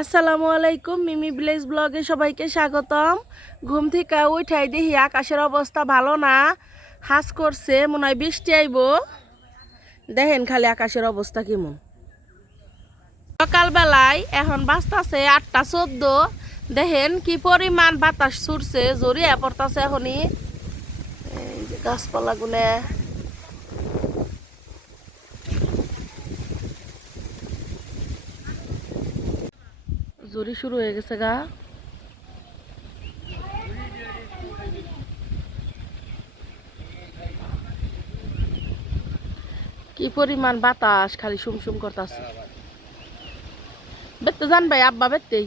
আসসালামু আলাইকুম, মিমি ভিলেজ ব্লগে সবাইকে স্বাগতম। ঘুম থেকে উঠাই দেখি আকাশের অবস্থা ভালো না, হাস করছে, মনে হয় বৃষ্টি আইব। দেখেন খালি আকাশের অবস্থা কেমন। সকালবেলায় এখন বাজতাছে আটটা চোদ্দ। দেখেন কি পরিমাণ বাতাস ছুটছে, জড়িয়ে পড়তাছে এখনই। গাছপালাগুলো জরি শুরু হয়ে গেছে গা। কি পরিমাণ বাতাস, খালি সুম সুম করতেছে। বেতে জান ভাই, আব্বা বেতেই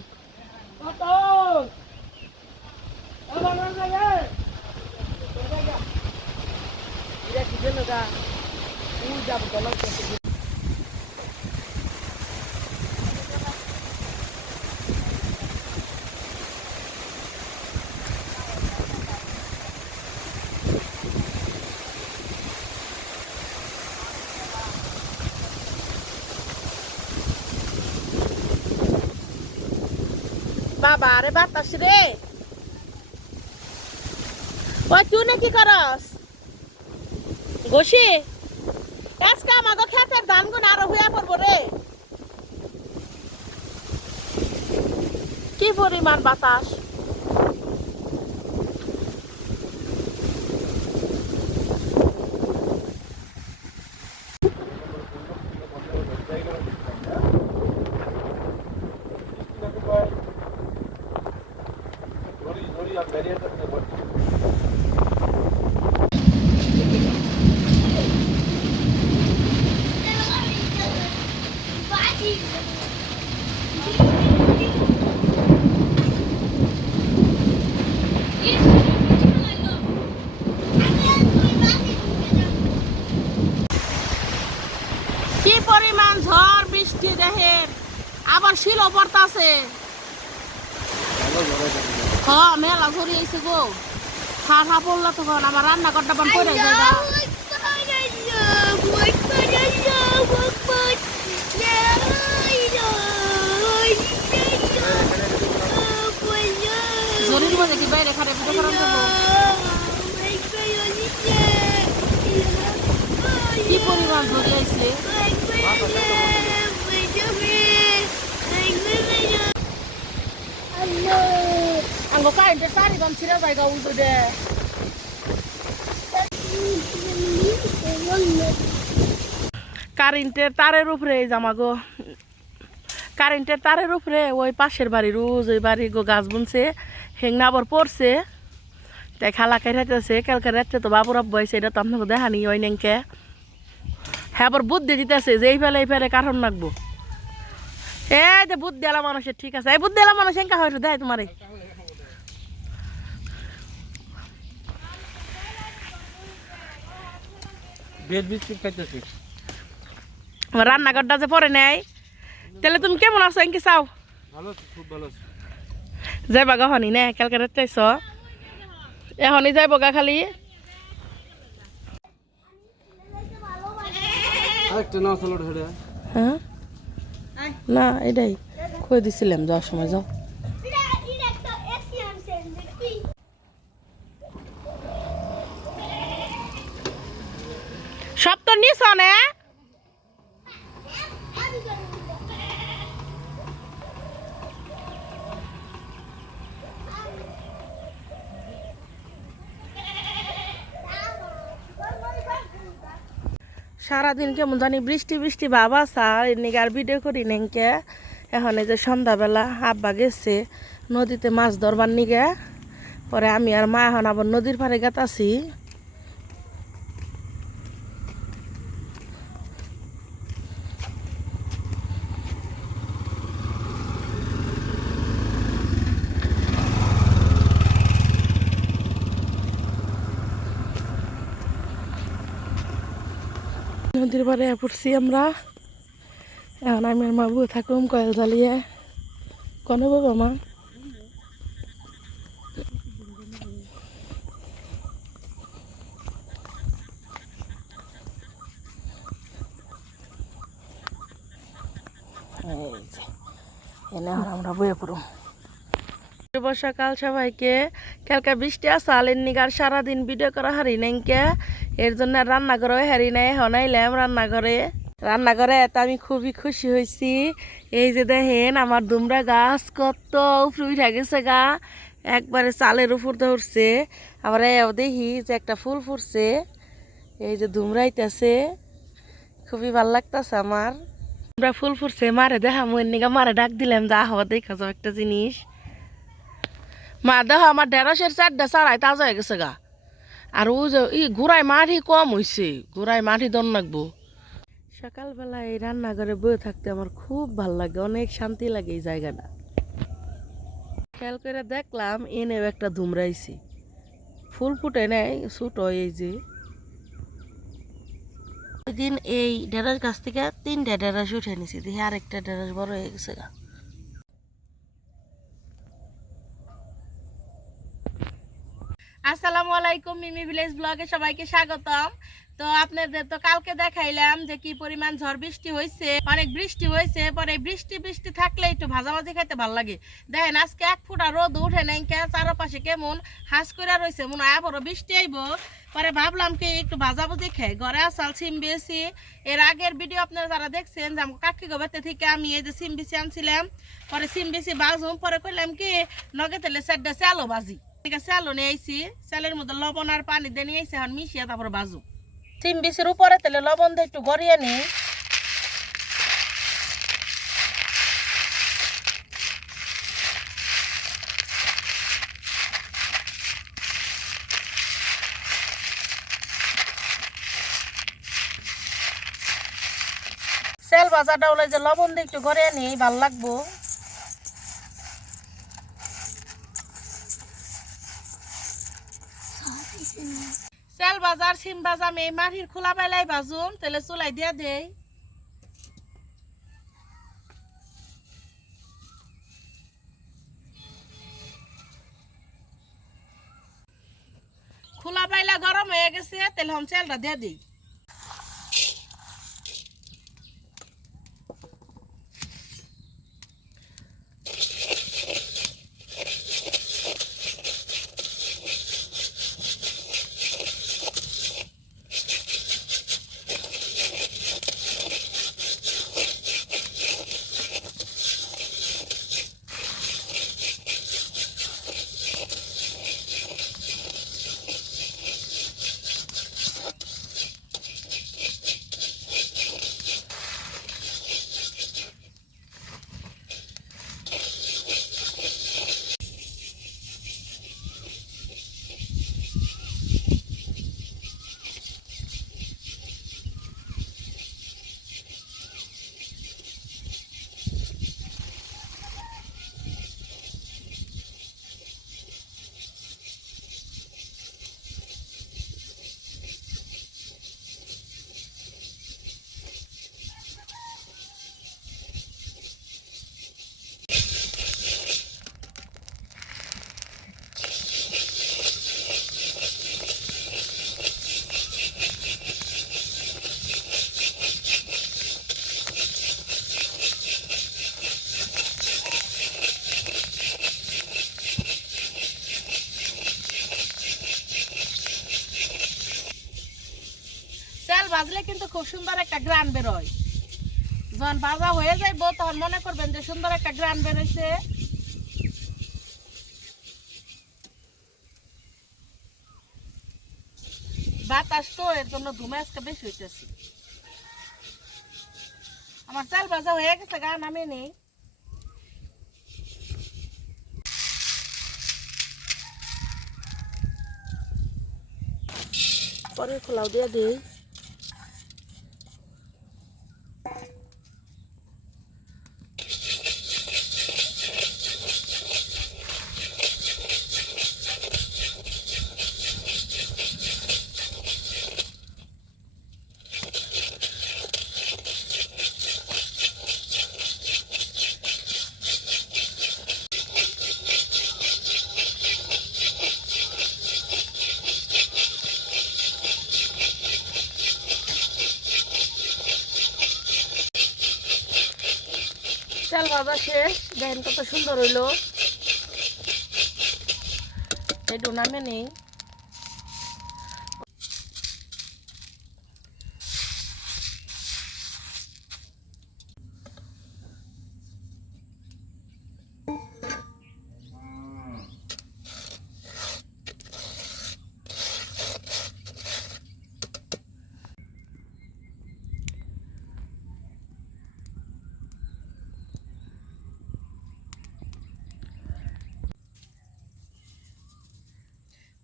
আরে বাতাস রে। ওই তুই নাকি করস? গোসি আজকে আগো খেতের ধান গুণ আরও হইয়া পড়ব রে। কি পরিমাণ বাতাস? কি পরিমাণ ঝড় বৃষ্টি দেখেন আবার শিলও পড়তাছে। হ মেলা ঘুরি আইছে গো। ঠাঠা পড়ল তখন আমার রান্না পড়ে যায় গা। জরির মধ্যে কি বাইরে খাটে পুজো করার কি পরিমাণ ঝরি আইছে দে কারেন্টের তারের উপরে জামা গো কারেন্টের তারের উপরে ওই পাশের বাড়ি রোজ ওই বাড়ি গো গাছ বুনছে হেংনা পড়ছে তাই খালা খাইতেছে কালকে রাত্রে তো বাবুর আব্বু এটা তো আপনাকে দেখানি ওই নেংকে হ্যাঁ আবার বুদ্ধি দিতেছে যে এই ফেলে এই ফেলে কারণ লাগবো এই যে বুদ্ধি এলা মানুষের ঠিক আছে এই বুদ্ধি এলা মানুষ এঙ্কা হয়তো দেয় তোমারে বিস্কিট খাইতেছি। রান্নাঘরটা যে পরে নেয় তাহলে তুমি কেমন আছো এঙ্কি চাও? ভালো আছি খুব ভালো আছি। যাইবা গা হনি নে কালকে রাত্রে আইস এখনই যাইব গা খালি। হ্যাঁ? না এটাই। কই দিছিলাম যাওয়ার সময় যাও সব তো নিস নে সারাদিন কেমন জানি বৃষ্টি বৃষ্টি বাবা আসা এনেকে আর ভিডিও করি নেংকে এখন এই যে সন্ধ্যাবেলা আব্বা গেছে, নদীতে মাছ ধরবার নিগে। পরে আমি আর মা এখন আবার নদীর পাড়ে গেতাছি। নদীর পাড়ে পড়ছি আমরা। এখন আমি আর মা বউ থাকুম, কয়েল জ্বালিয়ে। কোনো বাবা মা? এনে আমরা বয়ে পড়ো সকাল সবাইকে। কালকে বৃষ্টি আছে, আলের নিগার সারাদিন ভিডিও করা হারি নাইকে এর জন্য রান্নাঘরে হারি নাই হনাইলাম রান্নাঘরে। রান্নাঘরে এত আমি খুবই খুশি হয়েছি এই যে দেখেন, আমার দুমরা গাছ কত উপরে উঠে গেছে গা। একবারে চালের উপর ধরছে। আবার দেখি যে একটা ফুল ফুটছে। এই যে দুমরাইতেছে খুবই ভালো লাগতেছে আমার। আমরা ফুল ফুটছে, মারে দেখা মই নিগা মারে ডাক দিলাম, যা হওয়া দেখা যাও একটা জিনিস। মা দেখো আমার ঢেঁড়সের চারটা চারাই তাজা হয়ে গেছে গা। আর ও যে, ই ঘুরাই মাটি কম হয়েছে ঘুরাই মাটি দন লাগবো। সকালবেলা এই রান্নাঘরে বয়ে থাকতে আমার খুব ভালো লাগে, অনেক শান্তি লাগে এই জায়গাটা। খেয়াল করে দেখলাম এনেও একটা ধুমরাইছি। ফুল ফুটে নেই, ছোট এই যে। ওই দিন এই ঢেঁড়স গাছ থেকে তিনটা ঢেঁড়স উঠে নিছি, দেখি আরেকটা ঢেঁড়স বড় হয়ে গেছে গা। আসসালামু আলাইকুম, মিমি ভিলেজ ব্লগে সবাইকে স্বাগতম। তো আপনাদের তো কালকে দেখাইলাম যে কি পরিমাণ ঝড় বৃষ্টি হয়েছে অনেক বৃষ্টি হয়েছে পরে বৃষ্টি বৃষ্টি থাকলে একটু ভাজাভাজি খাইতে ভালো লাগে। দেখেন, আজকে এক ফুটা রোদ উঠে নাই, কে চারপাশে কেমন হাঁস করে রয়েছে মনে হয় আবারও বৃষ্টি আইব। পরে ভাবলাম কি একটু ভাজাভুজি খাই। ঘরে আসাল সিম বেশি। এর আগের ভিডিও আপনারা যারা দেখছেন, যে আমার কাকি গোবাতে থেকে আমি এই যে সিম বেশি আনছিলাম, পরে সিম বেশি বাজুম, পরে করলাম কি নগে তেলে চারটা চালো বাজি ঠিক নিয়ে মধ্যে লবণ আর পানি দিয়ে আইছি, এখন মিশিয়ে তারপরে বাজু। সিম উপরে তেলে লবণ দিয়ে একটু গড়িয়ে সেল ভাজাটা হলে যে লবণ দিয়ে একটু গড়িয়ে নিই ভালো লাগবো। সেল বাজার সিম বাজার এই মাটির খোলা পাইলাই বাজুম তেলে চুলাই দিয়া দেই। খোলা পাইলা গরম হয়ে গেছে তাহলে হম চালটা দিয়ে দিই। ভাজলে কিন্তু খুব সুন্দর একটা গ্রান বেরোয়। যখন ভাজা হয়ে যাইব, তখন মনে করবেন যে সুন্দর একটা গ্রান বেরোইছে। বাতাস তো এর জন্য ধুমে বেশি হইতেছে। আমার চাল ভাজা হয়ে গেছে, গা নামে নেই। পরে খোলাও দিয়ে দিই। চাল ভাজা শেষ। দেখেন কত সুন্দর হইল। এই ডোনামে নেই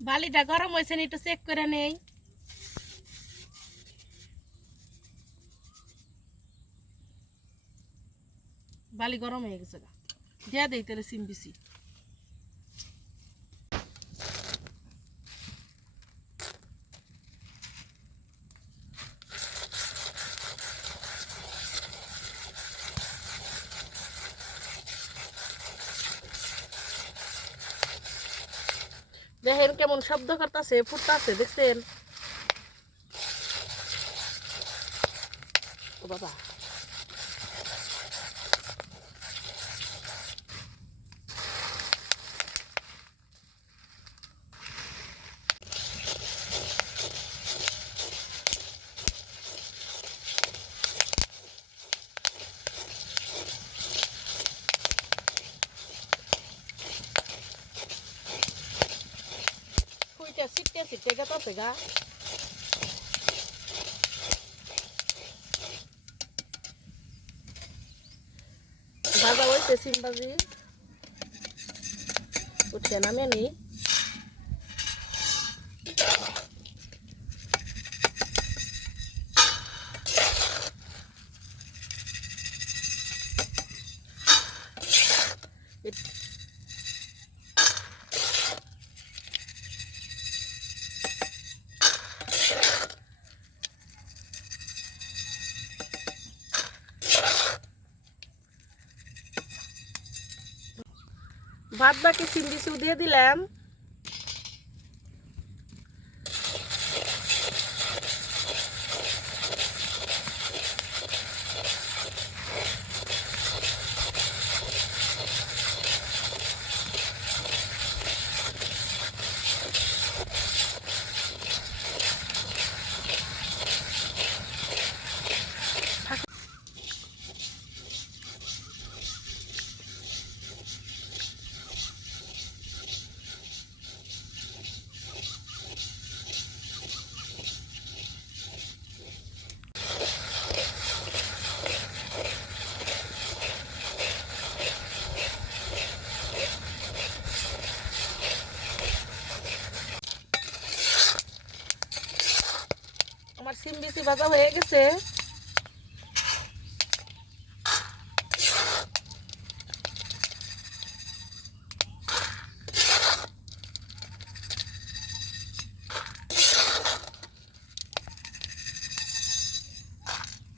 বালিটা গরম হয়েছে না, একটু চেক করে নেই। বালি গরম হয়ে গেছে দিয়া দেই তাহলে সিম বিসি। দেখেন কেমন শব্দ করতেছে ফুটতেছে দেখছেন ও বাবা ফুইটা সিটে সিটে গেতাছে গা ভাজা হয়েছে সিম ভাজি উঠিয়ে নামে নি ভাত বাকি সিম বিচু দিয়ে দিলাম আমার সিম বিচি ভাজা হয়ে গেছে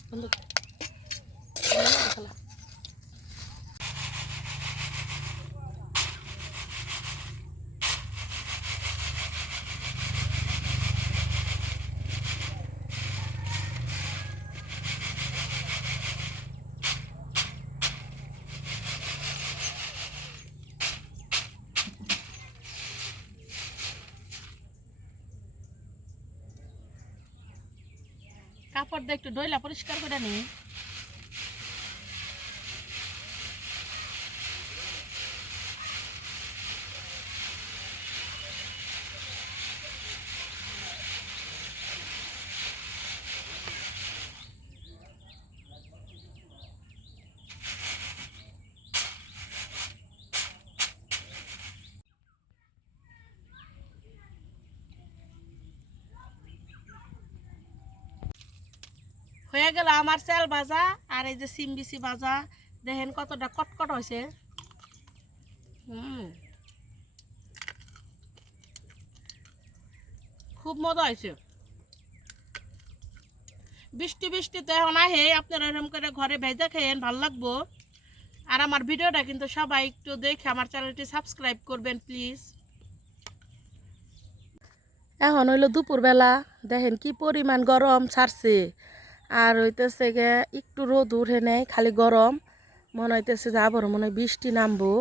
বন্ধ কর। বন্ধ কর খেলা। কাপড় দিয়ে একটু ডইলা পরিষ্কার করে নি হয়ে গেল আমার চাল ভাজা আর এই যে সিম বিচি ভাজা। দেখেন কতটা কটকট হয়েছে। হুম। খুব মজা হয়েছে। বৃষ্টি বৃষ্টি তো এখন আহে, আপনারা এরকম করে ঘরে ভেজা খেয়েন, ভালো লাগবো। আর আমার ভিডিওটা কিন্তু সবাই একটু দেখে আমার চ্যানেলটি সাবস্ক্রাইব করবেন, প্লিজ। এখন হইল দুপুরবেলা, দেখেন কি পরিমাণ গরম ছাড়ছে। আর হইতেছে গে একটু রোদ উঠে নেই, খালি গরম। মনে হইতেছে যে মনে হয় বৃষ্টি নামবো।